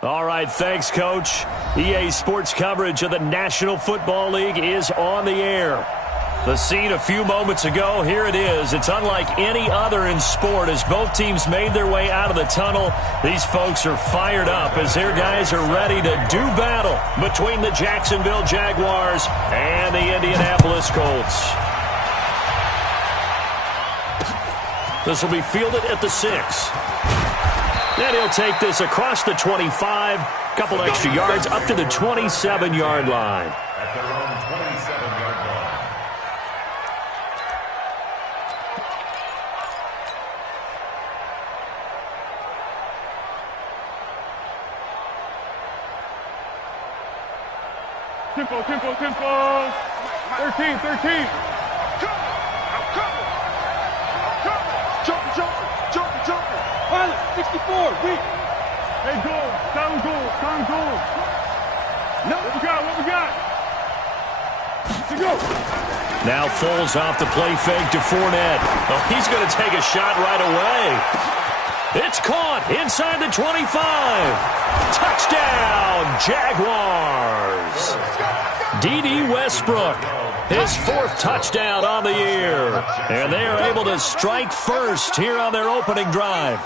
All right, thanks, Coach. EA Sports coverage of the National Football League is on the air. The scene a few moments ago, here it is. It's unlike any other in sport as both teams made their way out of the tunnel. These folks are fired up as their guys are ready to do battle between the Jacksonville Jaguars and the Indianapolis Colts. This will be fielded at the 6. And he'll take this across the 25, couple extra yards up to the 27-yard line. At their own 27-yard line. Tempo, tempo, tempo. 13, 13. Jumping. Pilot, 64, weak. Hey, goal, sound goal. No. What we got? To go. Now Foles off the play fake to Fournette. Oh, he's going to take a shot right away. It's caught inside the 25. Touchdown, Jaguars. D.D. Westbrook, his 4th touchdown on the year. And they are able to strike first here on their opening drive.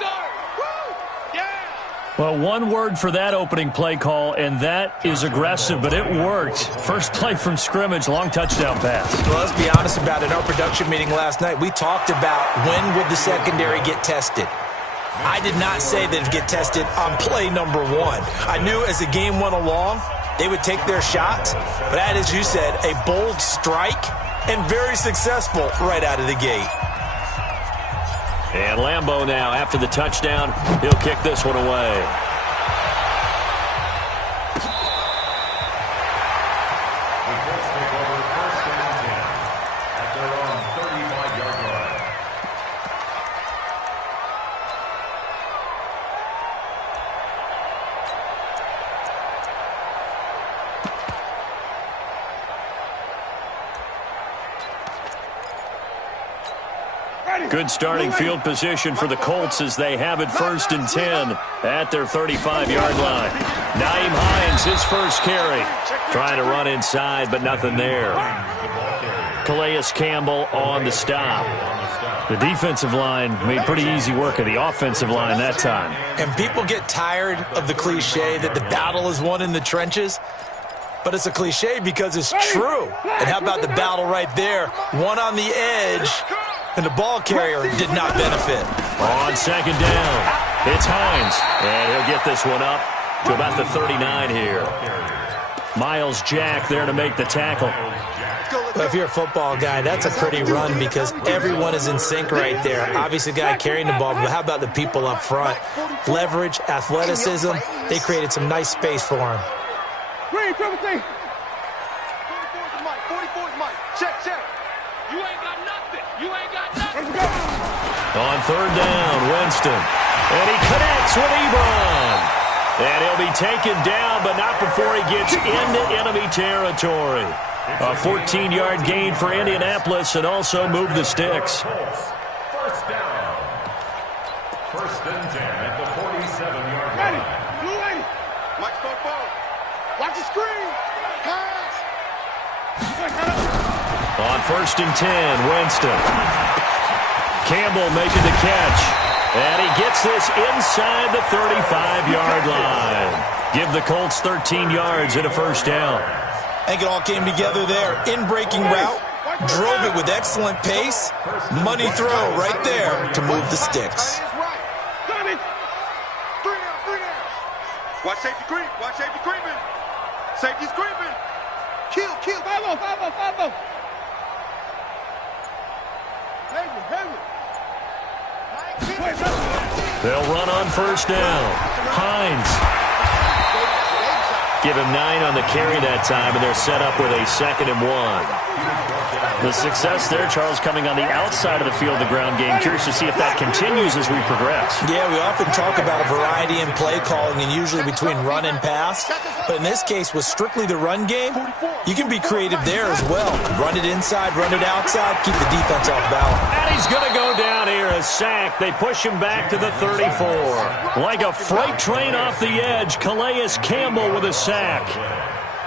Well, one word for that opening play call, and that is aggressive, but it worked. First play from scrimmage, long touchdown pass. Well, let's be honest about it. In our production meeting last night, we talked about when would the secondary get tested. I did not say they'd get tested on play number 1. I knew as the game went along, they would take their shots, but that, as you said, a bold strike and very successful right out of the gate. And Lambeau now, after the touchdown, he'll kick this one away. Good starting field position for the Colts as they have it 1st and 10 at their 35-yard line. Nyheim Hines, his first carry. Trying to run inside, but nothing there. Calais Campbell on the stop. The defensive line made pretty easy work of the offensive line that time. And people get tired of the cliche that the battle is won in the trenches. But it's a cliche because it's true. And how about the battle right there? One on the edge. And the ball carrier did not benefit. On 2nd down, it's Hines. And he'll get this one up to about the 39 here. Miles Jack there to make the tackle. Well, if you're a football guy, that's a pretty run because everyone is in sync right there. Obviously, the guy carrying the ball, but how about the people up front? Leverage, athleticism, they created some nice space for him. Green, triple T. 44 is Mike. Check. You ain't got nothing. On 3rd down, Winston. And he connects with Ebron. And he'll be taken down, but not before he gets into enemy territory. A 14-yard gain for Indianapolis and also move the sticks. 1st down. 1st and 10 at the 47-yard line. Blue lady. Mike's ball. Watch the screen. Pass. On 1st and 10, Winston. Campbell making the catch. And he gets this inside the 35-yard line. Give the Colts 13 yards and a 1st down. I think it all came together there. In-breaking route, drove it with excellent pace. Money throw right there to move the sticks. Watch safety creeping. Safety's creeping. Kill. 5-0. They'll run on 1st down. Hines. Give him 9 on the carry that time, and they're set up with a 2nd and 1. The success there, Charles, coming on the outside of the field, the ground game. Curious to see if that continues as we progress. Yeah, we often talk about a variety in play calling and usually between run and pass. But in this case, with strictly the run game, you can be creative there as well. Run it inside, run it outside, keep the defense off balance. And he's going to go down here, a sack. They push him back to the 34. Like a freight train off the edge, Calais Campbell with a sack.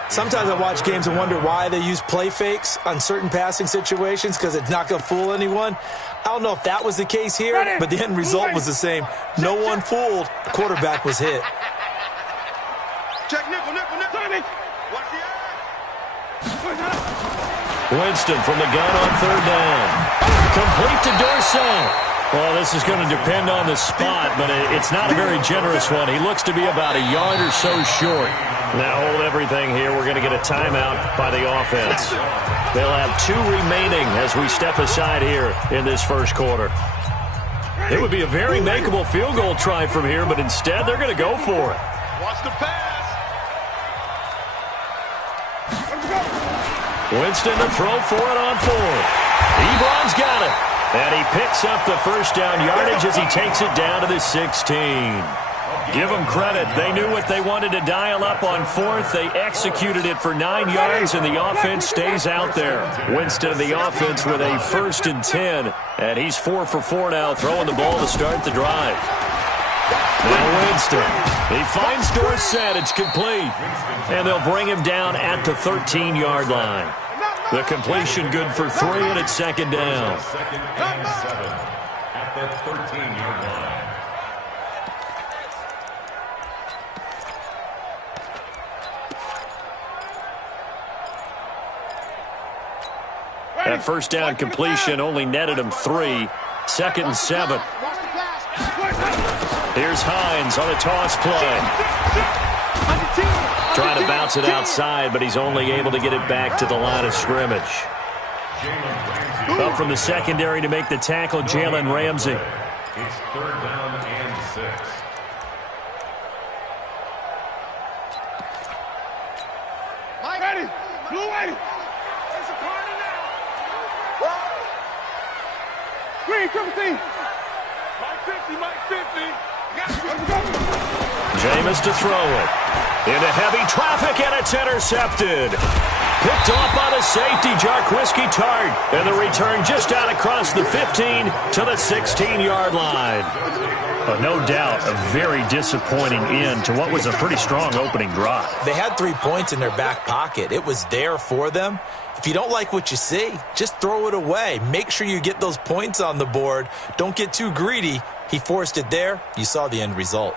Sometimes I watch games and wonder why they use play fakes on certain passing situations because it's not going to fool anyone. I don't know if that was the case here, but the end result was the same. No one fooled. The quarterback was hit. Check nickel. Watch the eye. Winston from the gun on third down. Complete to Dorsett. Well, this is going to depend on the spot, but it's not a very generous one. He looks to be about a yard or so short. Now hold everything here. We're going to get a timeout by the offense. They'll have 2 remaining as we step aside here in this first quarter. It would be a very makeable field goal try from here, but instead they're going to go for it. Watch the pass. Winston to throw for it on 4. Ebron's got it. And he picks up the first down yardage as he takes it down to the 16. Give them credit. They knew what they wanted to dial up on 4th. They executed it for 9 yards, and the offense stays out there. Winston and the offense with a 1st and 10. And he's 4 for 4 now, throwing the ball to start the drive. Now Winston. He finds Dorsett. It's complete. And they'll bring him down at the 13-yard line. The completion good for 3, and it's 2nd down. 2nd and 7 at the 13-yard line. That first down completion only netted him 3. 2nd and 7. Here's Hines on a toss play. Trying to bounce it outside, but he's only able to get it back to the line of scrimmage. Up from the secondary to make the tackle, Jalen Ramsey. It's 3rd down and 6. Mike, ready. Blue ready. There's a corner now. Green, triple team. Mike 50. Jameis to throw it. Into heavy traffic, and it's intercepted. Picked off by the safety, Jarquiski Tart. And the return just out across the 15 to the 16-yard line. No doubt a very disappointing end to what was a pretty strong opening drive. They had 3 points in their back pocket. It was there for them. If you don't like what you see, just throw it away. Make sure you get those points on the board. Don't get too greedy. He forced it there. You saw the end result.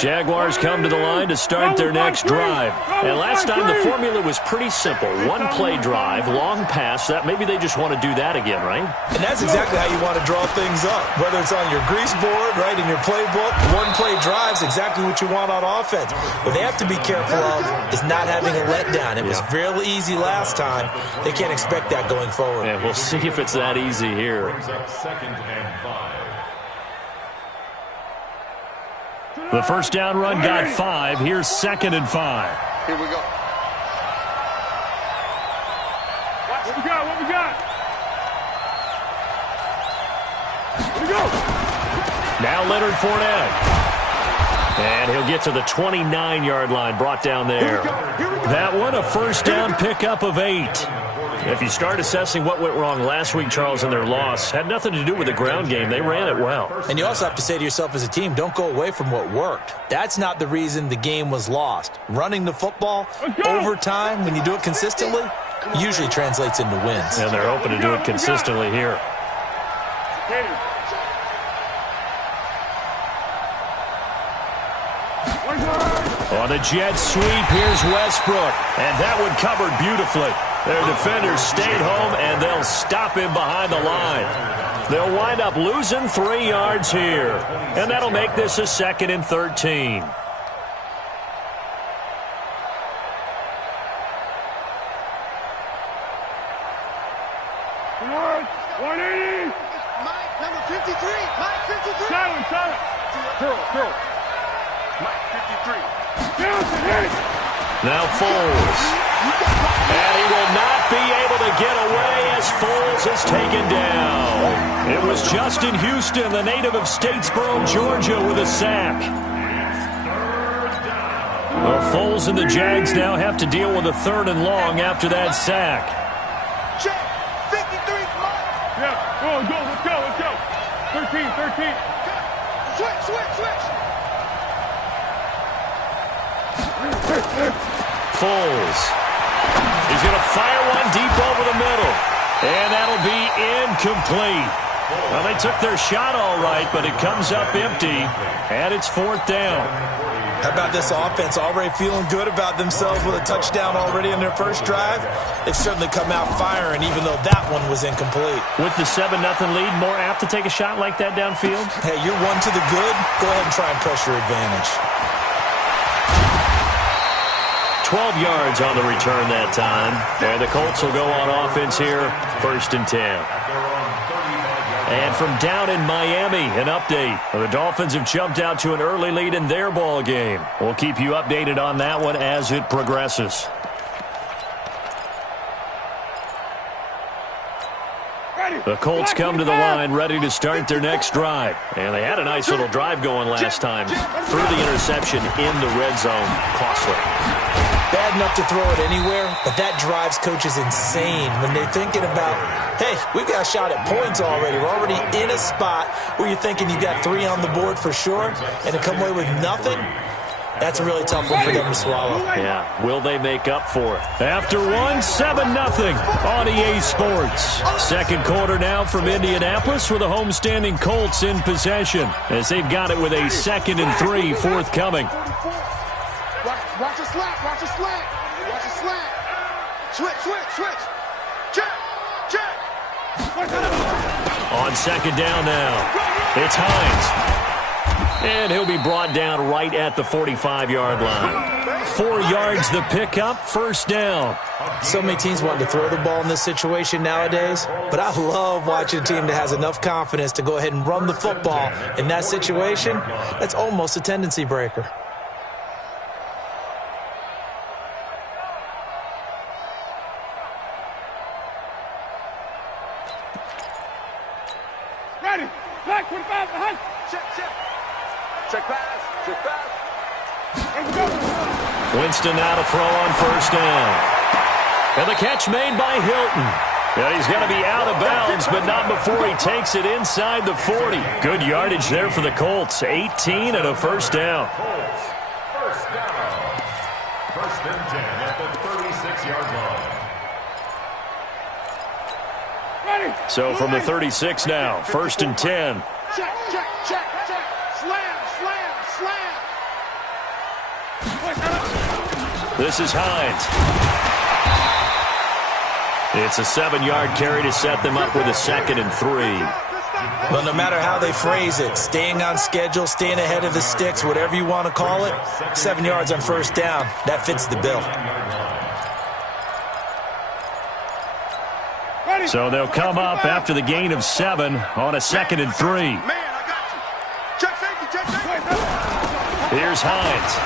Jaguars come to the line to start their next drive. And last time the formula was pretty simple. 1-play drive, long pass. That maybe they just want to do that again, right? And that's exactly how you want to draw things up. Whether it's on your grease board, right, in your playbook, 1-play drive's exactly what you want on offense. What they have to be careful of is not having a letdown. It was real easy last time. They can't expect that going forward. And we'll see if it's that easy here. Brings up 2nd and 5. The first down run got 5. Here's 2nd and 5. Here we go. What we got? What we got? Here we go. Now Leonard Fournette. And he'll get to the 29-yard line, brought down there. That one, a first down pickup of 8. If you start assessing what went wrong last week, Charles, in their loss, had nothing to do with the ground game. They ran it well. And you also have to say to yourself as a team, don't go away from what worked. That's not the reason the game was lost. Running the football over time, when you do it consistently, usually translates into wins. And they're hoping to do it consistently here. On the jet sweep, here's Westbrook. And that one covered beautifully. Their defenders stayed home, and they'll stop him behind the line. They'll wind up losing 3 yards here. And that'll make this a 2nd and 13. Come on. 180. Mike, number 53. Mike 53. Silent. Curl. Mike 53. Johnson, hit it. Now Foles. And he will not be able to get away as Foles is taken down. It was Justin Houston, the native of Statesboro, Georgia, with a sack. Well, Foles and the Jags now have to deal with a 3rd and long after that sack. Check. 53, Mike. Yeah, go, let's go. 13. Switch. Foles. He's going to fire one deep over the middle. And that'll be incomplete. Well, they took their shot all right, but it comes up empty. And it's 4th down. How about this offense already feeling good about themselves with a touchdown already in their first drive? They've certainly come out firing, even though that one was incomplete. With the 7-0 lead, more apt to take a shot like that downfield? Hey, you're one to the good. Go ahead and try and press your advantage. 12 yards on the return that time. And the Colts will go on offense here, 1st and 10. And from down in Miami, an update. The Dolphins have jumped out to an early lead in their ball game. We'll keep you updated on that one as it progresses. The Colts come to the line ready to start their next drive. And they had a nice little drive going last time. Threw the interception in the red zone. Costly. Bad enough to throw it anywhere, but that drives coaches insane when they're thinking about, hey, we've got a shot at points already. We're already in a spot where you're thinking you got 3 on the board for sure, and to come away with nothing, that's a really tough one for them to swallow. Yeah, will they make up for it? After one, 7-0 on EA Sports. Second quarter now from Indianapolis with the homestanding Colts in possession as they've got it with a 2nd and 3 forthcoming. Watch the slant. Switch. Check. On 2nd down now, it's Hines. And he'll be brought down right at the 45-yard line. 4 yards the pickup, 1st down. So many teams want to throw the ball in this situation nowadays, but I love watching a team that has enough confidence to go ahead and run the football. In that situation, that's almost a tendency breaker. Ready. Black 25 behind. Check pass. Winston now to throw on 1st down. And the catch made by Hilton. And he's going to be out of bounds, but not before he takes it inside the 40. Good yardage there for the Colts. 18 and a 1st down. First down. 1st and 10 at the 36-yard line. Ready. So from the 36 now, 1st and 10. Check. Slam. This is Hines. It's a 7-yard carry to set them up with a 2nd and 3. Well, no matter how they phrase it, staying on schedule, staying ahead of the sticks, whatever you want to call it, 7 yards on 1st down, that fits the bill. So they'll come up after the gain of 7 on a 2nd and 3. Man, I got you. Check safety. Here's Hines.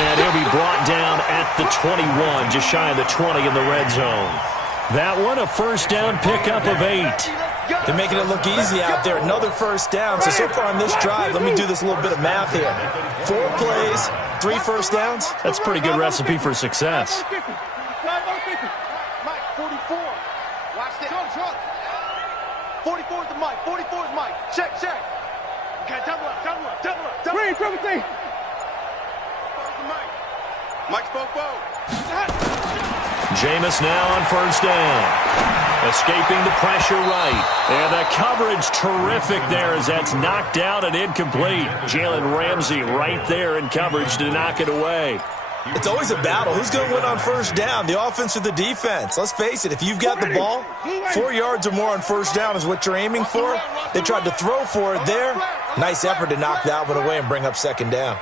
And he'll be brought down at the 21, just shy of the 20 in the red zone. That one, a 1st down pickup of 8. They're making it look easy out there. Another 1st down. So far on this drive, let me do this little bit of math here. 4 plays, 3 1st downs. That's a pretty good recipe for success. Mike, 44. Watch this. 44 is the Mike. 44 is Mike. Check. Okay, double up. Green, triple T. Mike's both. Jameis now on 1st down. Escaping the pressure right. And the coverage terrific there as that's knocked out and incomplete. Jalen Ramsey right there in coverage to knock it away. It's always a battle. Who's going to win on 1st down, the offense or the defense? Let's face it, if you've got the ball, 4 yards or more on 1st down is what you're aiming for. They tried to throw for it there. Nice effort to knock that one away and bring up 2nd down.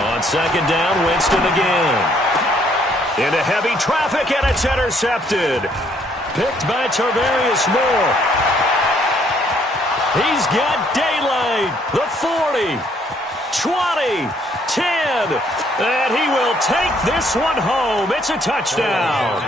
On 2nd down, Winston again. Into heavy traffic, and it's intercepted. Picked by Tarvarius Moore. He's got daylight. The 40. 20, 10, and he will take this one home. It's a touchdown.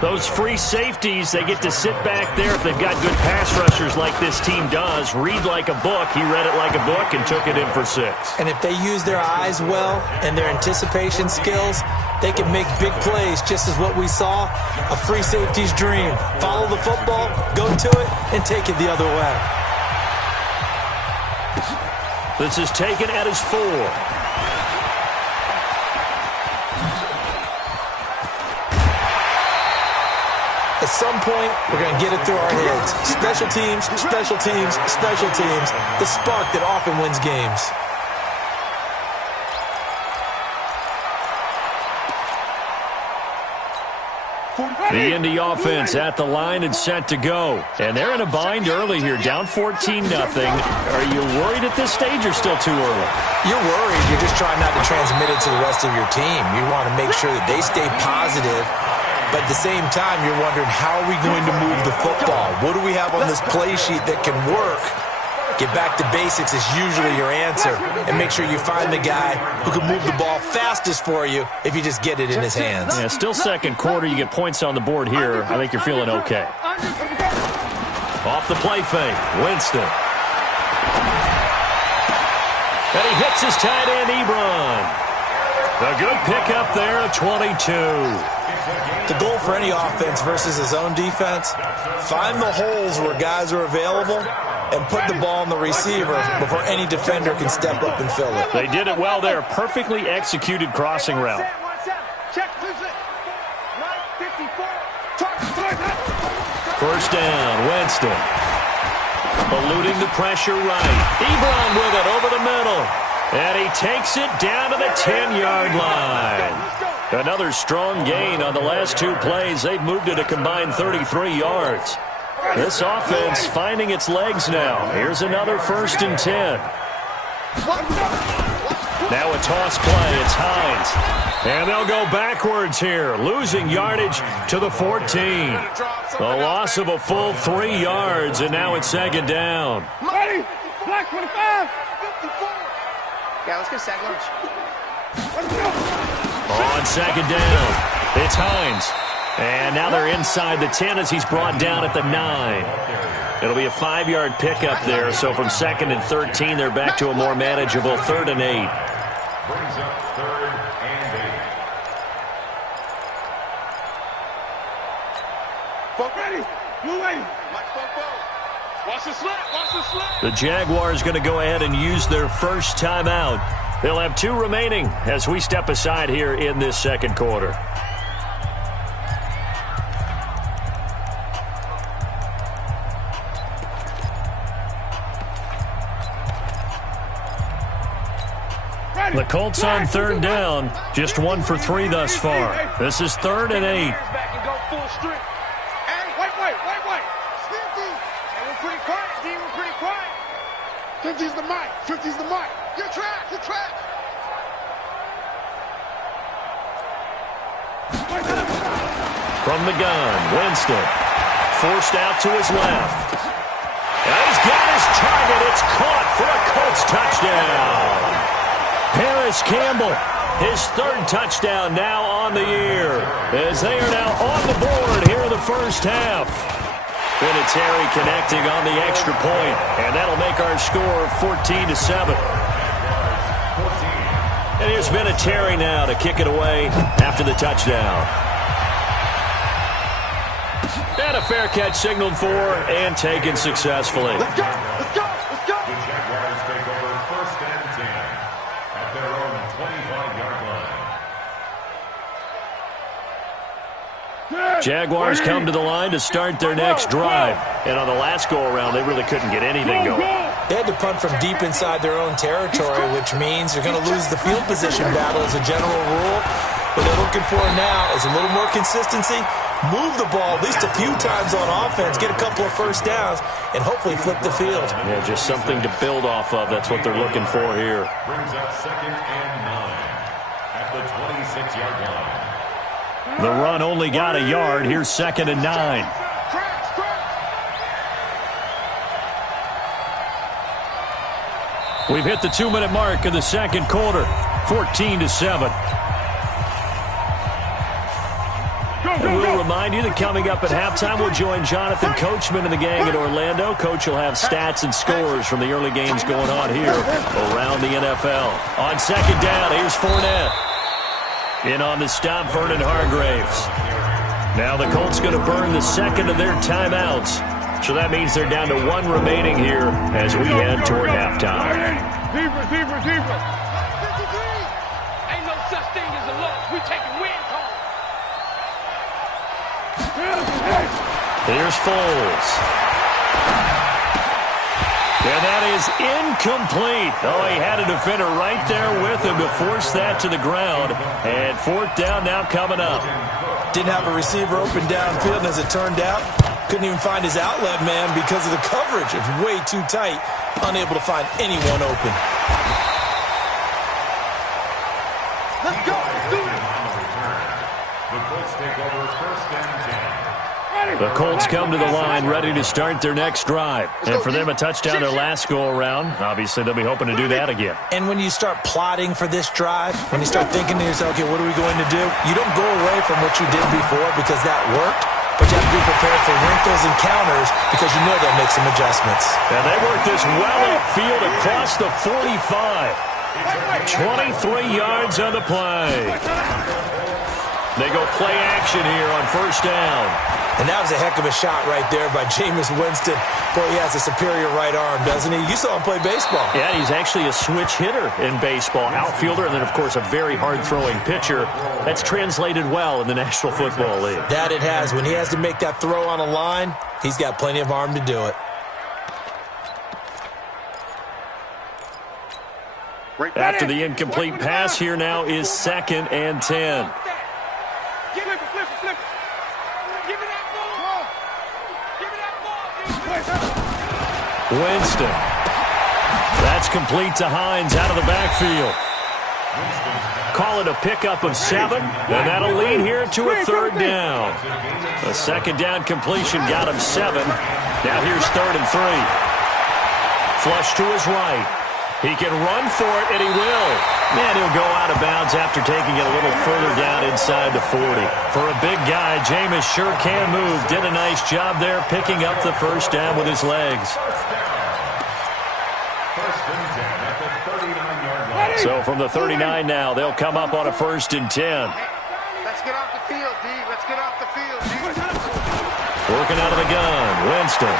Those free safeties, they get to sit back there if they've got good pass rushers like this team does. Read like a book. He read it like a book and took it in for 6. And if they use their eyes well and their anticipation skills, they can make big plays, just as what we saw, a free safety's dream. Follow the football, go to it, and take it the other way. This is taken at his 4. At some point, we're going to get it through our heads. Special teams, special teams, special teams. The spark that often wins games. The Indy offense at the line and set to go. And they're in a bind early here, down 14-0. Are you worried at this stage or still too early? You're worried. You're just trying not to transmit it to the rest of your team. You want to make sure that they stay positive. But at the same time, you're wondering, how are we going to move the football? What do we have on this play sheet that can work? Get back to basics is usually your answer. And make sure you find the guy who can move the ball fastest for you if you just get it in his hands. Yeah, still second quarter. You get points on the board here. I think you're feeling okay. Off the play fake, Winston. And he hits his tight end, Ebron. A good pickup there at 22. The goal for any offense versus his own defense, find the holes where guys are available and put the ball on the receiver before any defender can step up and fill it. They did it well there. Perfectly executed crossing route. First down, Winston. Eluding the pressure right. Ebron with it over the middle. And he takes it down to the 10-yard line. Another strong gain on the last 2 plays. They've moved it a combined 33 yards. This offense finding its legs now. Here's another 1st and 10. Now a toss play. It's Hines. And they'll go backwards here, losing yardage to the 14. A loss of a full 3 yards, and now it's 2nd down. Ready? Black 25. 54. Yeah, let's get sack lunch. Let's go. On 2nd down, it's Hines. And now they're inside the 10 as he's brought down at the 9. It'll be a 5-yard pickup there. So from 2nd and 13, they're back to a more manageable 3rd and 8. Brings up 3rd and 8. Ready? Blue lady. Watch the slip. Watch the slip. The Jaguars going to go ahead and use their first timeout. They'll have 2 remaining as we step aside here in this 2nd quarter. The Colts on 3rd down, just 1 for 3 thus far. This is 3rd and 8. Wait. 50's the mic. 50's the mic. Your track. From the gun, Winston. Forced out to his left. And he's got his target. It's caught for a Colts touchdown. Paris Campbell, his 3rd touchdown now on the year, as they are now on the board here in the first half. Vinatieri connecting on the extra point, and that'll make our score 14-7. And here's Vinatieri now to kick it away after the touchdown. And a fair catch signaled for and taken successfully. Let's go. Let's go. Let's go. The Jaguars take over 1st and 10 at their own 25-yard line. Jaguars come to the line to start their next drive. And on the last go-around, they really couldn't get anything going. They had to punt from deep inside their own territory, which means you're going to lose the field position battle as a general rule. What they're looking for now is a little more consistency, move the ball at least a few times on offense, get a couple of first downs, and hopefully flip the field. Yeah, just something to build off of. That's what they're looking for here. Brings up 2nd and 9 at the 26-yard line. The run only got a yard. Here's 2nd and 9. We've hit the 2-minute mark in the second quarter, 14-7. And we'll remind you that coming up at halftime, we'll join Jonathan Coachman and the gang in Orlando. Coach will have stats and scores from the early games going on here around the NFL. On second down, here's Fournette. In on the stop, Vernon Hargraves. Now the Colts going to burn the second of their timeouts. So that means they're down to 1 remaining here as we head toward halftime. Receiver. Ain't no such thing as a loss. We taking wins home. Here's Foles. And that is incomplete. Oh, he had a defender right there with him to force that to the ground. And fourth down now coming up. Didn't have a receiver open downfield, and as it turned out, couldn't even find his outlet man because of the coverage. It's way too tight. Unable to find anyone open. Let's go. Do it. The Colts take over first and 10. The Colts come to the line ready to start their next drive. And for them, a touchdown their last go-around. Obviously, they'll be hoping to do that again. And when you start plotting for this drive, when you start thinking to yourself, okay, what are we going to do? You don't go away from what you did before because that worked, but you have to be prepared for wrinkles and counters because you know they'll make some adjustments. And they work this well upfield across the 45. 23 yards on the play. They go play action here on first down. And that was a heck of a shot right there by Jameis Winston. Boy, he has a superior right arm, doesn't he? You saw him play baseball. Yeah, he's actually a switch hitter in baseball. Outfielder, and then, of course, a very hard-throwing pitcher. That's translated well in the National Football League. That it has. When he has to make that throw on a line, he's got plenty of arm to do it. After the incomplete pass, here now is second and 10. Flip it. Give me that ball. Give me that ball. Winston. That's complete to Hines out of the backfield. Call it a pickup of 7, and that'll lead here to a third down. A second down completion got him 7. Now here's 3rd and 3. Flush to his right. He can run for it, and he will. And he'll go out of bounds after taking it a little further down inside the 40. For a big guy, Jameis sure can move. Did a nice job there picking up the first down with his legs. First and 10 at the 39-yard line. So from the 39 now, they'll come up on a 1st and 10. Let's get off the field, D. Let's get off the field, D. Working out of the gun, Winston.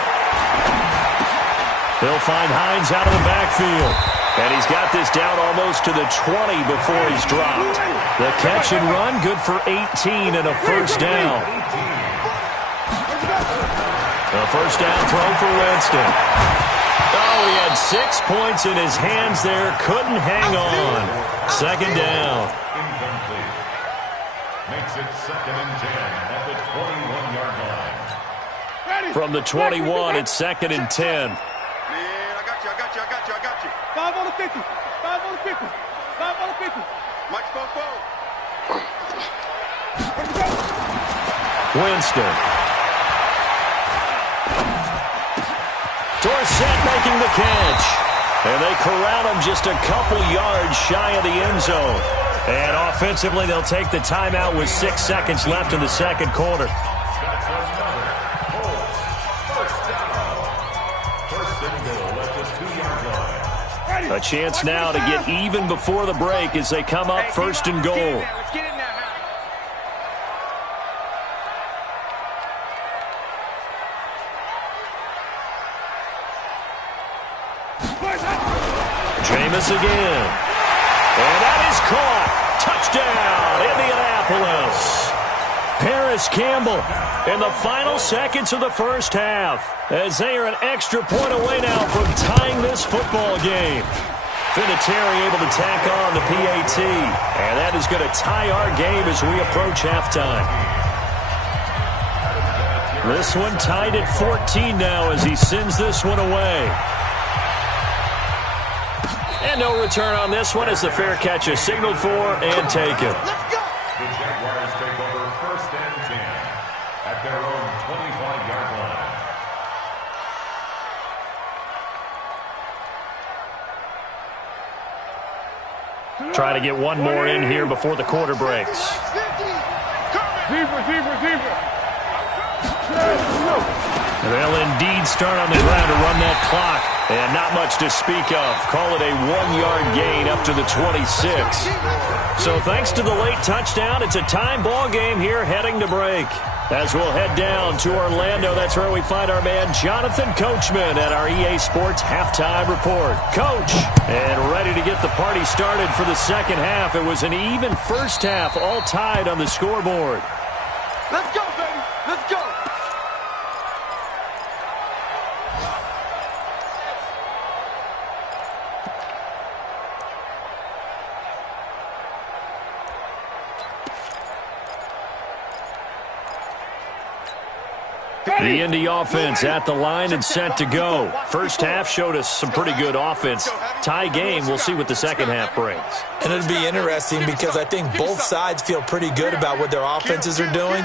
He'll find Hines out of the backfield. And he's got this down almost to the 20 before he's dropped. The catch and run, good for 18 and a first down. A first down throw for Winston. Oh, he had 6 points in his hands there. Couldn't hang on. Second down. Incomplete. Makes it second and 10 at the 21-yard line. From the 21, it's second and 10. I got you. 5 on the 50. 5 on the 50. 5 on the 50. Mike Bobo. Winston. Dorsett making the catch. And they corral him just a couple yards shy of the end zone. And offensively, they'll take the timeout with 6 seconds left in the second quarter. A chance now to get even before the break as they come up 1st and goal. Let's get in there, Jameis again. And that is caught. Touchdown, Indianapolis. Paris Campbell in the final seconds of the first half as they are an extra point away now from tying this football game. Vinatieri able to tack on the PAT, and that is going to tie our game as we approach halftime. This one tied at 14 now as he sends this one away. And no return on this one as the fair catch is signaled for and taken. Let's go. The Jaguars take over first and 10 at their own 25-yard line. Try to get one more in here before the quarter breaks. They'll indeed start on the ground to run that clock. And not much to speak of. Call it a 1-yard gain up to the 26. So thanks to the late touchdown, it's a tie ball game here heading to break. As we'll head down to Orlando, that's where we find our man Jonathan Coachman at our EA Sports Halftime Report. Coach, and ready to get the party started for the second half. It was an even first half, all tied on the scoreboard. Let's go, baby. Let's go. The Indy offense at the line and set to go. First half showed us some pretty good offense. Tie game, we'll see what the second half brings. And it'll be interesting because I think both sides feel pretty good about what their offenses are doing.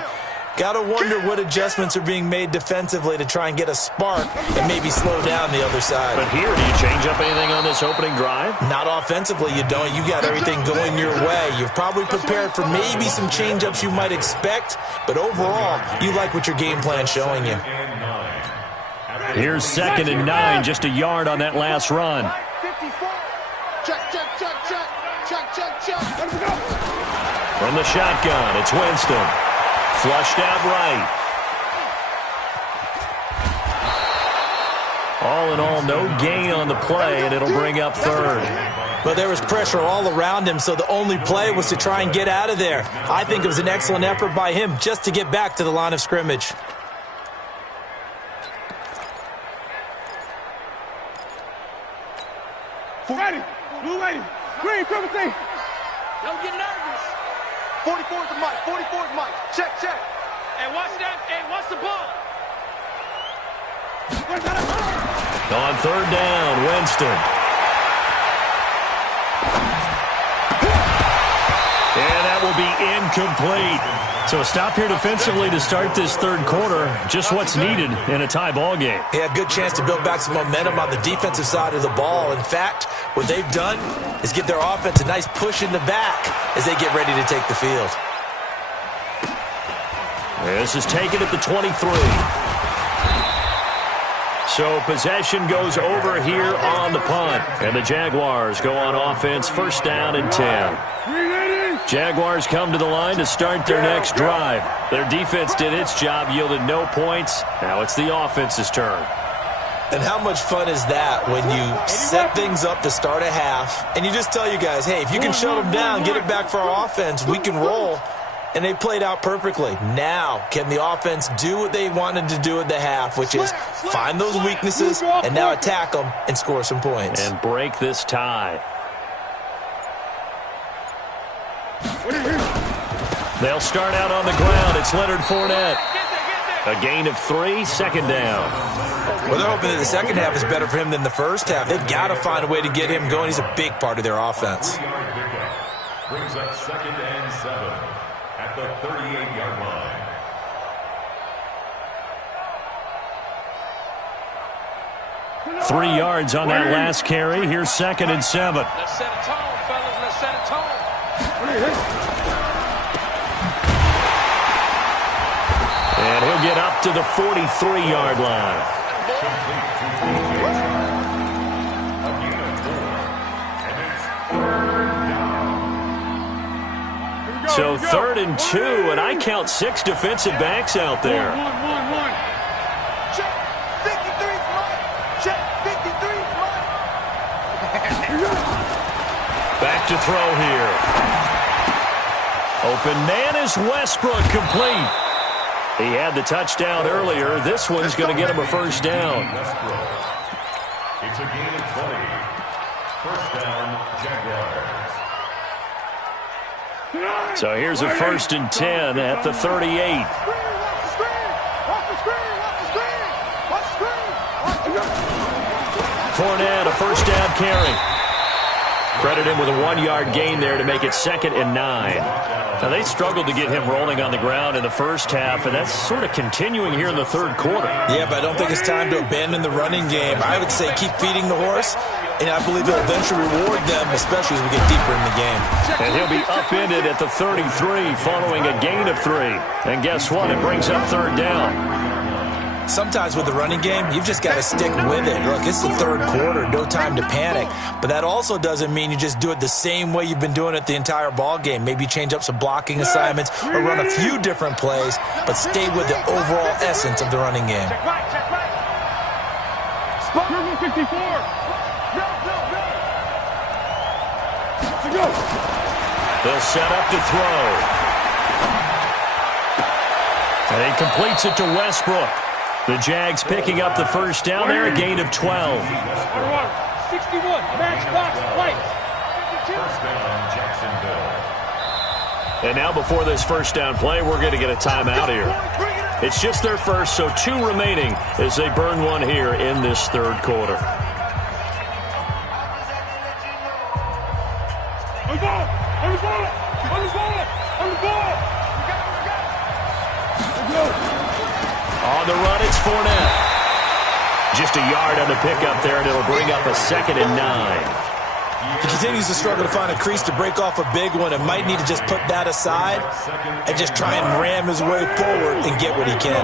Got to wonder what adjustments are being made defensively to try and get a spark and maybe slow down the other side. But here, do you change up anything on this opening drive? Not offensively, you don't. You got everything going your way. You've probably prepared for maybe some change-ups you might expect, but overall, you like what your game plan's showing you. Here's 2nd and 9, just a yard on that last run. 54. Check, check, check, check. Check, check, check. From the shotgun, it's Winston. Flushed out right. All in all, no gain on the play, and it'll bring up 3rd. But there was pressure all around him, so the only play was to try and get out of there. I think it was an excellent effort by him just to get back to the line of scrimmage. Ready. Blue lady. Green, triple T. Don't get nervous. 44 is the mic. 44 is mic. Check, check. Hey, watch that. Hey, watch the ball. On 3rd down, Winston. And that will be incomplete. So a stop here defensively to start this 3rd quarter. Just what's needed in a tie ball game. Yeah, good chance to build back some momentum on the defensive side of the ball. In fact, what they've done is give their offense a nice push in the back as they get ready to take the field. This is taken at the 23. So possession goes over here on the punt. And the Jaguars go on offense, 1st down and 10. Jaguars come to the line to start their next drive. Their defense did its job, yielded no points. Now it's the offense's turn. And how much fun is that when you set things up to start a half and you just tell you guys, hey, if you can shut them down, get it back for our offense, we can roll. And they played out perfectly. Now, can the offense do what they wanted to do at the half, which is find those weaknesses and now attack them and score some points. And break this tie. They'll start out on the ground. It's Leonard Fournette. A gain of 3, 2nd down. Well, they're hoping that the second half is better for him than the first half. They've got to find a way to get him going. He's a big part of their offense. Brings up 2nd and 7 at the 38-yard line. Three yards on that last carry. Here's 2nd and 7. Let's set a tone, fellas. Let's set a tone. And he'll get up to the 43-yard line. So 3rd and 2, and I count 6 defensive backs out there. One. Check. 53 is mine. Check. 53 is mine. Back to throw here. Open man is Westbrook, complete. He had the touchdown earlier. This one's going to get him a 1st down. It's a gain of 20. 1st down, Jaguars. So here's a 1st and 10 at the 38. Fournette, a 1st down carry. Credit him with a 1-yard gain there to make it 2nd and 9. Now, they struggled to get him rolling on the ground in the first half, and that's sort of continuing here in the third quarter. Yeah, but I don't think it's time to abandon the running game. I would say keep feeding the horse, and I believe it'll eventually reward them, especially as we get deeper in the game. And he'll be upended at the 33 following a gain of 3. And guess what? It brings up 3rd down. Sometimes with the running game, you've just got to stick with it. Look, it's the third quarter, no time to panic. But that also doesn't mean you just do it the same way you've been doing it the entire ball game. Maybe change up some blocking assignments or run a few different plays, but stay with the overall essence of the running game. Check right. Spot number 54. Go. They'll set up to throw. And he completes it to Westbrook. The Jags picking up the first down there, a gain of 12. 61, matchbox lights. First down, Jacksonville. And now before this first down play, we're going to get a timeout here. It's just their first, so 2 remaining as they burn one here in this third quarter. On the ball! On the run, it's Fournette. Just a yard on the pickup there, and it'll bring up a 2nd and 9. He continues to struggle to find a crease to break off a big one and might need to just put that aside and just try and ram his way forward and get what he can.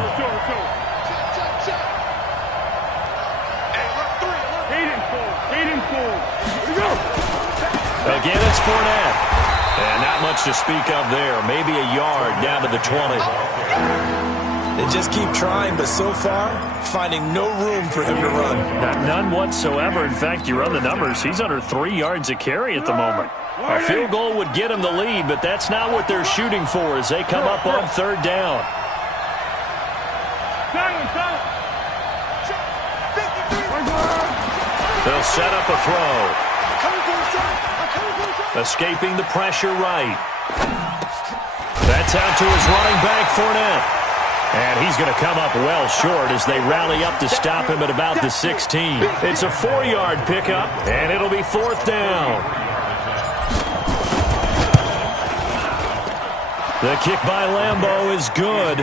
Again, it's Fournette. And not much to speak of there. Maybe a yard down to the 20. They just keep trying, but so far, finding no room for him to run. None whatsoever. In fact, you run the numbers. He's under 3 yards a carry at the moment. A field goal would get him the lead, but that's not what they're shooting for as they come up on 3rd down. They'll set up a throw. Escaping the pressure right. That's out to his running back, Fournette. And he's going to come up well short as they rally up to stop him at about the 16. It's a 4-yard pickup, and it'll be 4th down. The kick by Lambeau is good,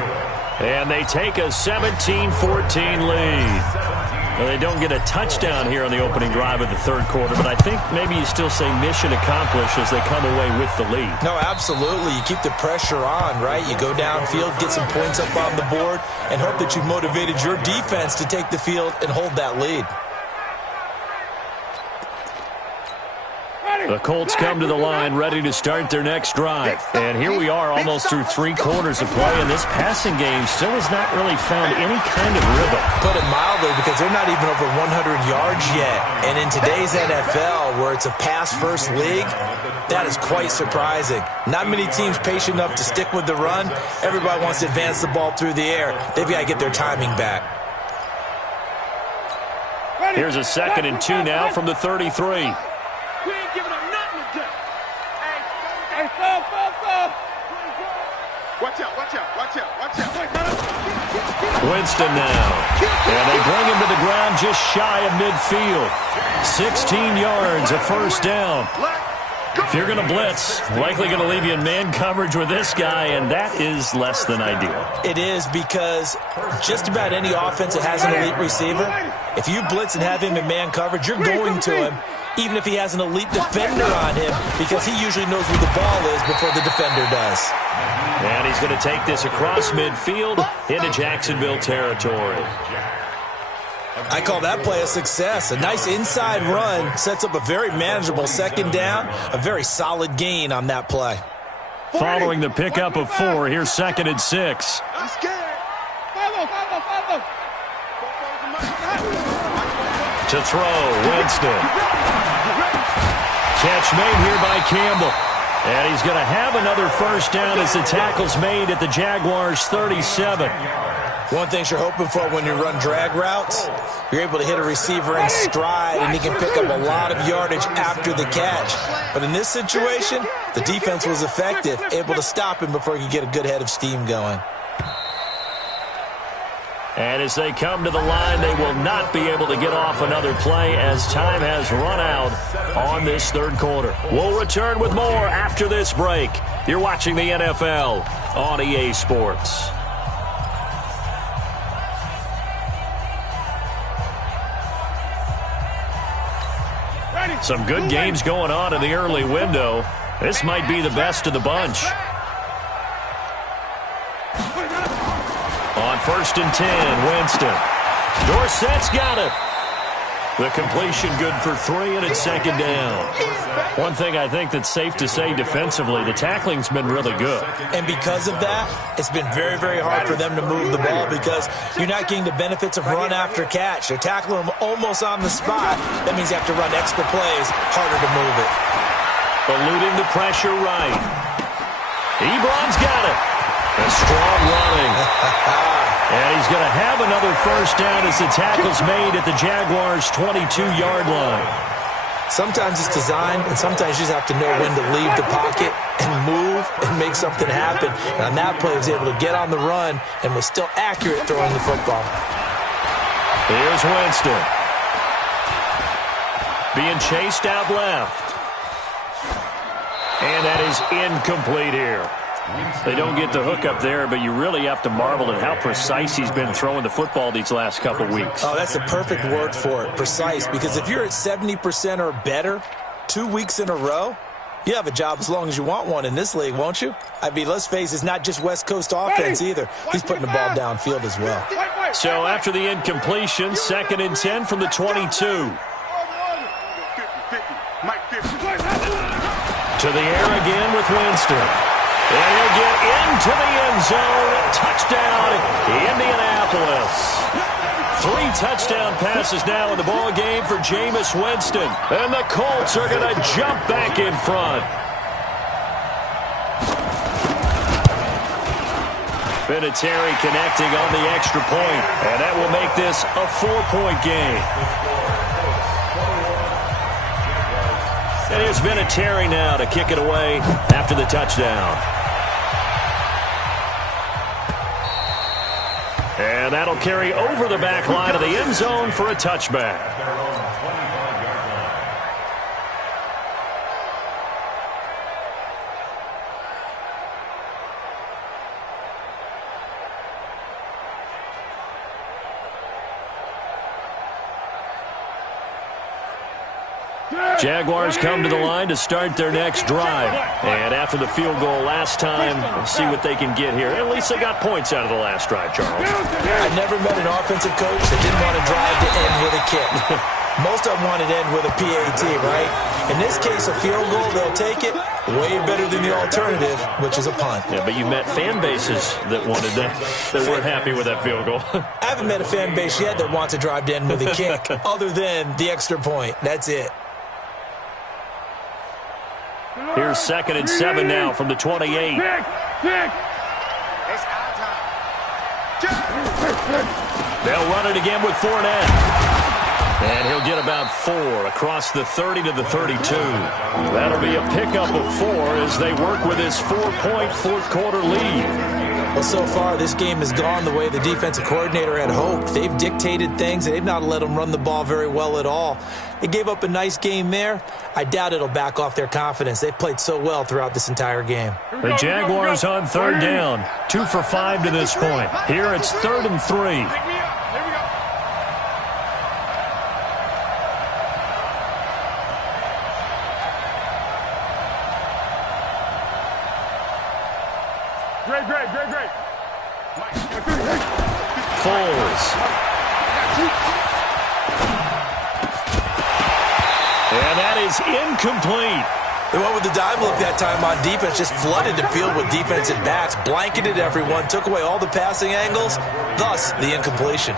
and they take a 17-14 lead. Well, they don't get a touchdown here on the opening drive of the third quarter, but I think maybe you still say mission accomplished as they come away with the lead. No, absolutely. You keep the pressure on, right? You go downfield, get some points up on the board, and hope that you've motivated your defense to take the field and hold that lead. The Colts come to the line ready to start their next drive. And here we are almost through 3 quarters of play, and this passing game still has not really found any kind of rhythm. Put it mildly, because they're not even over 100 yards yet. And in today's NFL, where it's a pass-first league, that is quite surprising. Not many teams patient enough to stick with the run. Everybody wants to advance the ball through the air. They've got to get their timing back. Here's a 2nd and 2 now from the 33. We ain't giving up nothing today. Hey, fall. Watch out. Winston now. And they bring him to the ground just shy of midfield. 16 yards, a 1st down. If you're going to blitz, likely going to leave you in man coverage with this guy, and that is less than ideal. It is, because just about any offense that has an elite receiver, if you blitz and have him in man coverage, you're going to him, even if he has an elite defender on him, because he usually knows where the ball is before the defender does. And he's going to take this across midfield into Jacksonville territory. I call that play a success. A nice inside run sets up a very manageable 2nd down, a very solid gain on that play. Following the pickup of 4, here's 2nd and 6. I'm scared. Follow. To throw, Winston. Catch made here by Campbell. And he's going to have another 1st down as the tackle's made at the Jaguars' 37. One thing you're hoping for when you run drag routes, you're able to hit a receiver in stride, and he can pick up a lot of yardage after the catch. But in this situation, the defense was effective, able to stop him before he could get a good head of steam going. And as they come to the line, they will not be able to get off another play as time has run out on this third quarter. We'll return with more after this break. You're watching the NFL on EA Sports. Some good games going on in the early window. This might be the best of the bunch. On 1st and 10, Winston. Dorsett's got it. The completion good for 3, and it's 2nd down. One thing I think that's safe to say defensively, the tackling's been really good. And because of that, it's been very, very hard for them to move the ball because you're not getting the benefits of run after catch. They're tackling them almost on the spot. That means you have to run extra plays, harder to move it. Eluding the pressure right. Ebron's got it. A strong running. And he's going to have another first down as the tackle's made at the Jaguars' 22-yard line. Sometimes it's designed, and sometimes you just have to know when to leave the pocket and move and make something happen. And on that play, he was able to get on the run and was still accurate throwing the football. Here's Winston. Being chased out left. And that is incomplete here. They don't get the hook up there, but you really have to marvel at how precise he's been throwing the football these last couple weeks. Oh, that's the perfect word for it, precise, because if you're at 70% or better 2 weeks in a row, you have a job as long as you want one in this league, won't you? I mean, let's face it, it's not just West Coast offense either. He's putting the ball downfield as well. So after the incompletion, 2nd and 10 from the 22. To the air again with Winston. And he'll get into the end zone. Touchdown, Indianapolis. 3 touchdown passes now in the ball game for Jameis Winston. And the Colts are going to jump back in front. Vinatieri connecting on the extra point. And that will make this a 4-point game. And here's Vinatieri now to kick it away after the touchdown. And that'll carry over the back line of the end zone for a touchback. Jaguars come to the line to start their next drive. And after the field goal last time, we'll see what they can get here. At least they got points out of the last drive, Charles. I never met an offensive coach that didn't want to drive to end with a kick. Most of them wanted to end with a PAT, right? In this case, a field goal, they'll take it. Way better than the alternative, which is a punt. Yeah, but you met fan bases that wanted that weren't happy with that field goal. I haven't met a fan base yet that wants to drive to end with a kick, other than the extra point. That's it. Here's 2nd and 7 now from the 28. It's our time. They'll run it again with Fournette. And he'll get about 4 across the 30 to the 32. That'll be a pickup of 4 as they work with this 4-point fourth-quarter lead. Well, so far, this game has gone the way the defensive coordinator had hoped. They've dictated things. They've not let them run the ball very well at all. They gave up a nice game there. I doubt it'll back off their confidence. They've played so well throughout this entire game. The Jaguars on 3rd down. 2 for 5 to this point. Here it's 3rd and 3. Great. Foles. And that is incomplete. They went with the dime look that time on defense, just flooded the field with defensive backs, blanketed everyone, took away all the passing angles, thus the incompletion.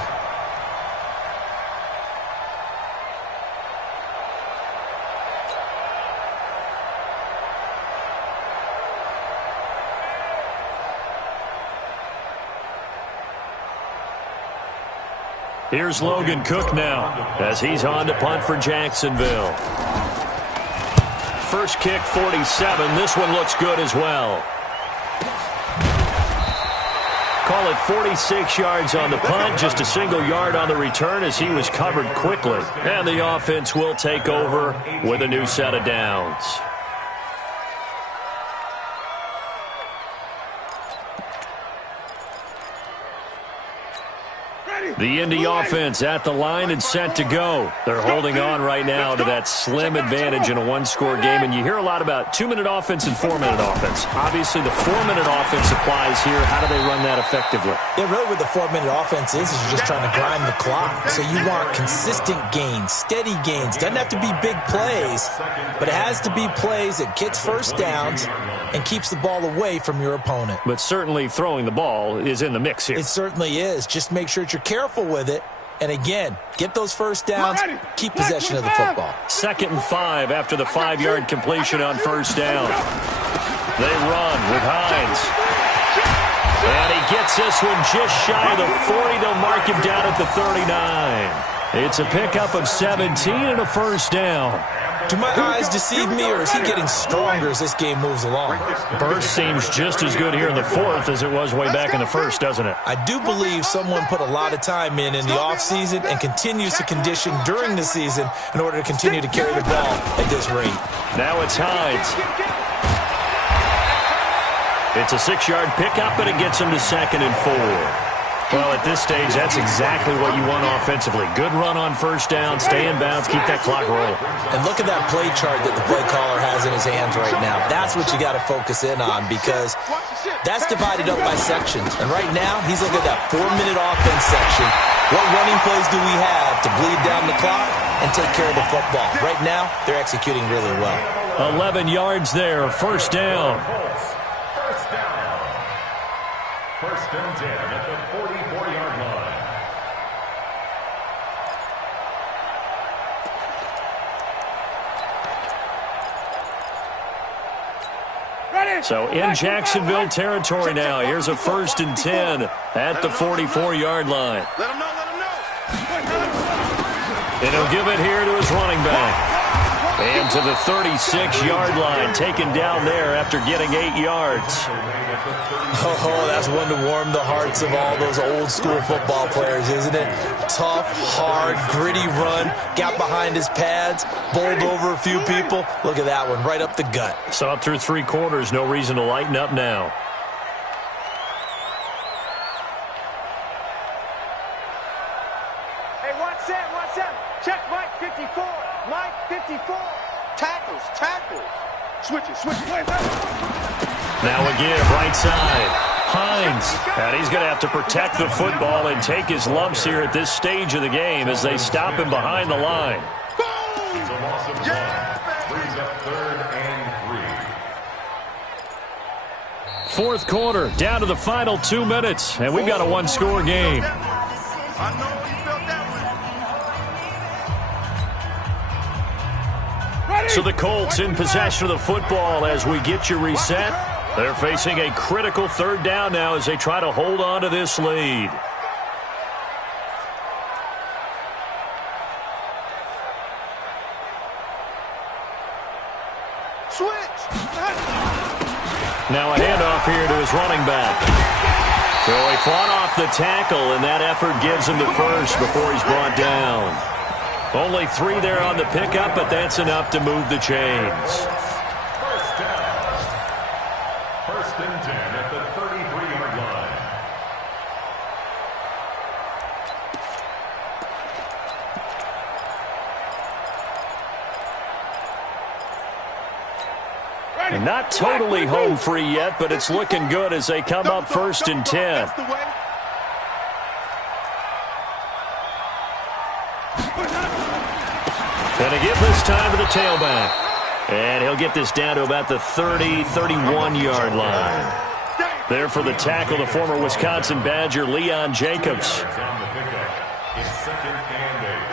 Here's Logan Cook now as he's on to punt for Jacksonville. First kick, 47. This one looks good as well. call it 46 yards on the punt, just a single yard on the return as he was covered quickly. And the offense will take over with a new set of downs. The Indy offense at the line and set to go. They're holding on right now to that slim advantage in a one-score game. And you hear a lot about 2-minute offense and 4-minute offense. Obviously, the 4-minute offense applies here. How do they run that effectively? Yeah, really what the 4-minute offense is you're just trying to grind the clock. So you want consistent gains, steady gains. Doesn't have to be big plays, but it has to be plays that gets first downs and keeps the ball away from your opponent. But certainly throwing the ball is in the mix here. It certainly is. Just make sure that you're careful with it. And again, get those first downs, keep possession of the football. 2nd and 5 after the 5-yard completion on first down. They run with Hines. And he gets this one just shy of the 40. They'll mark him down at the 39. It's a pickup of 17 and a first down. Do my eyes deceive me, or is he getting stronger as this game moves along? Burst seems just as good here in the 4th as it was way back in the 1st, doesn't it? I do believe someone put a lot of time in the offseason and continues to condition during the season in order to continue to carry the ball at this rate. Now it's Hines. It's a 6-yard pickup, and it gets him to 2nd and 4. Well, at this stage, that's exactly what you want offensively. Good run on first down, stay in bounds, keep that clock rolling. And look at that play chart that the play caller has in his hands right now. That's what you got to focus in on, because that's divided up by sections. And right now, he's looking at that 4-minute offense section. What running plays do we have to bleed down the clock and take care of the football? Right now, they're executing really well. 11 yards there, first down. First and 10 at the 44-yard line. So in Jacksonville territory now. Here's a 1st and 10 at the 44-yard line. Let him know, let him know. And he'll give it here to his running back. And to the 36-yard line, taken down there after getting 8 yards. Oh, that's one to warm the hearts of all those old-school football players, isn't it? Tough, hard, gritty run, got behind his pads, bowled over a few people. Look at that one, right up the gut. So up through 3 quarters, no reason to lighten up now. Hey, what's that? What's that? Check Mike 54. Mike 54. Tackles, tackles. Switch it, switch it. Now a give, right side. Hines. And he's going to have to protect the football and take his lumps here at this stage of the game as they stop him behind the line. It's a loss of 1. Brings up 3rd and 3. 4th quarter, down to the final 2 minutes, and we've got a 1-score game. I know you felt that one. So the Colts in possession of the football as we get you reset. They're facing a critical 3rd down now as they try to hold on to this lead. Switch. Now a handoff here to his running back. So he fought off the tackle, and that effort gives him the first before he's brought down. Only 3 there on the pickup, but that's enough to move the chains. First down. 1st and 10 at the 33-yard line. And not totally home free yet, but it's looking good as they come up 1st and 10. That's the way. Going to give this time to the tailback. And he'll get this down to about the 30, 31-yard line. There for the tackle, the former Wisconsin Badger, Leon Jacobs.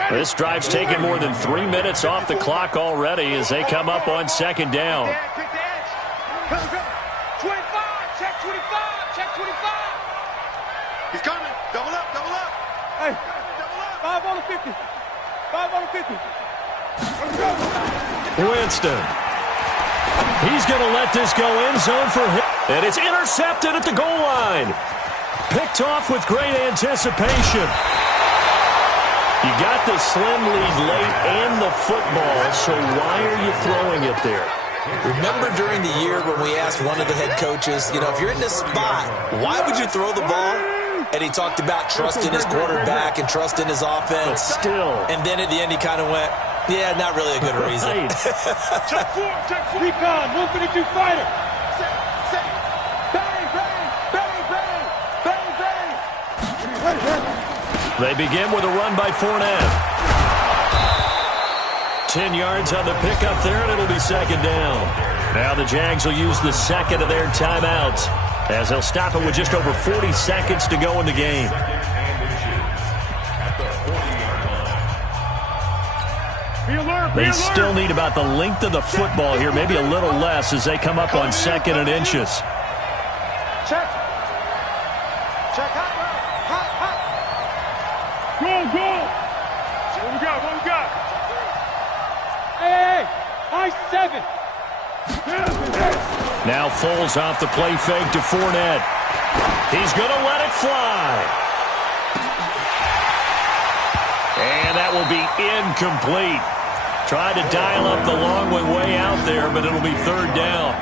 This drive's taken more than 3 minutes off the clock already as they come up on 2nd down. 25, check 25, check 25. He's coming. Double up, double up. Hey, Double up. 5 on the 50. 5 on the 50. Let's go. Winston. He's going to let this go end zone for him. And it's intercepted at the goal line. Picked off with great anticipation. You got the slim lead late and the football, so why are you throwing it there? Remember during the year when we asked one of the head coaches, if you're in this spot, why would you throw the ball? And he talked about trusting his quarterback and trusting his offense. But still. And then at the end he kind of went, yeah, not really a good reason. Check four. Recon, 152 fighter. Bang, bang, bang, bang, bang. They begin with a run by Fournette. 10 yards on the pickup there, and it'll be second down. Now the Jags will use the second of their timeouts as they'll stop it with just over 40 seconds to go in the game. They still need about the length of the football here, maybe a little less as they come up on second and inches. Check. Hot. Go. What we got? Hey, I-7. Now Foles off the play fake to Fournette. He's going to let it fly. And that will be incomplete. Tried to dial up the long one way out there, but it'll be third down.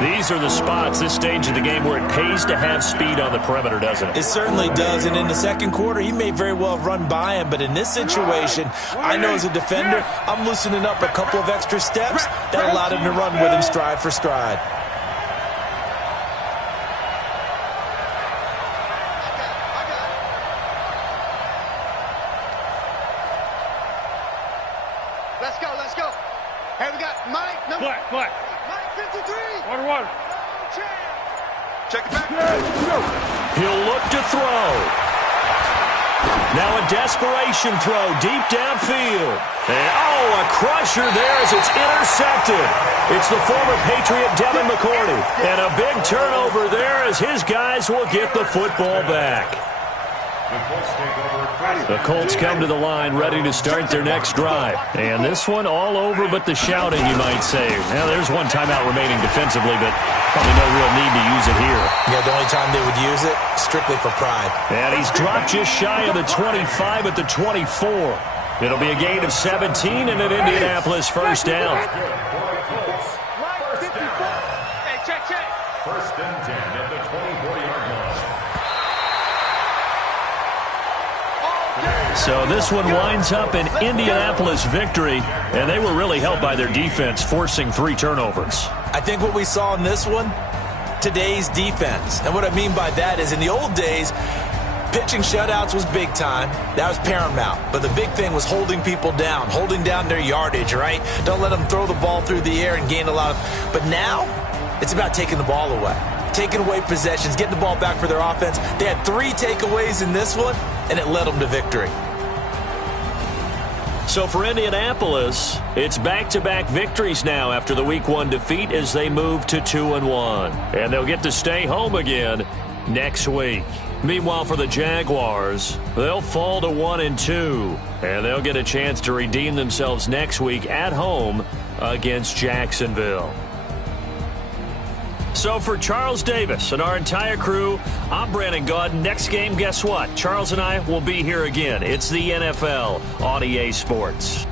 These are the spots, this stage of the game, where it pays to have speed on the perimeter, doesn't it? It certainly does, and in the second quarter, he may very well run by him, but in this situation, I know as a defender, I'm loosening up a couple of extra steps that allowed him to run with him stride for stride. Let's go. Hey, we got Mike. Black. Mike 53. Water. Check it back. He'll look to throw. Now a desperation throw deep downfield. And, a crusher there as it's intercepted. It's the former Patriot Devin McCourty. And a big turnover there as his guys will get the football back. The Colts come to the line ready to start their next drive. And this one all over but the shouting, you might say. Now, there's one timeout remaining defensively, but probably no real need to use it here. Yeah, the only time they would use it, strictly for pride. And he's dropped just shy of the 25 at the 24. It'll be a gain of 17 and an Indianapolis first down. Hey, check. First and 10 at the 24-yard line. So this one winds up an Indianapolis victory, and they were really helped by their defense, forcing 3 turnovers. I think what we saw in this one, today's defense. And what I mean by that is in the old days, pitching shutouts was big time. That was paramount. But the big thing was holding people down, holding down their yardage, right? Don't let them throw the ball through the air and gain a lot of... But now, it's about taking the ball away. Taking away possessions, getting the ball back for their offense. They had 3 takeaways in this one, and it led them to victory. So for Indianapolis, it's back-to-back victories now after the Week 1 defeat as they move to 2-1. And they'll get to stay home again next week. Meanwhile, for the Jaguars, they'll fall to 1-2. And they'll get a chance to redeem themselves next week at home against Jacksonville. So for Charles Davis and our entire crew, I'm Brandon Gaudin. Next game, guess what? Charles and I will be here again. It's the NFL on EA Sports.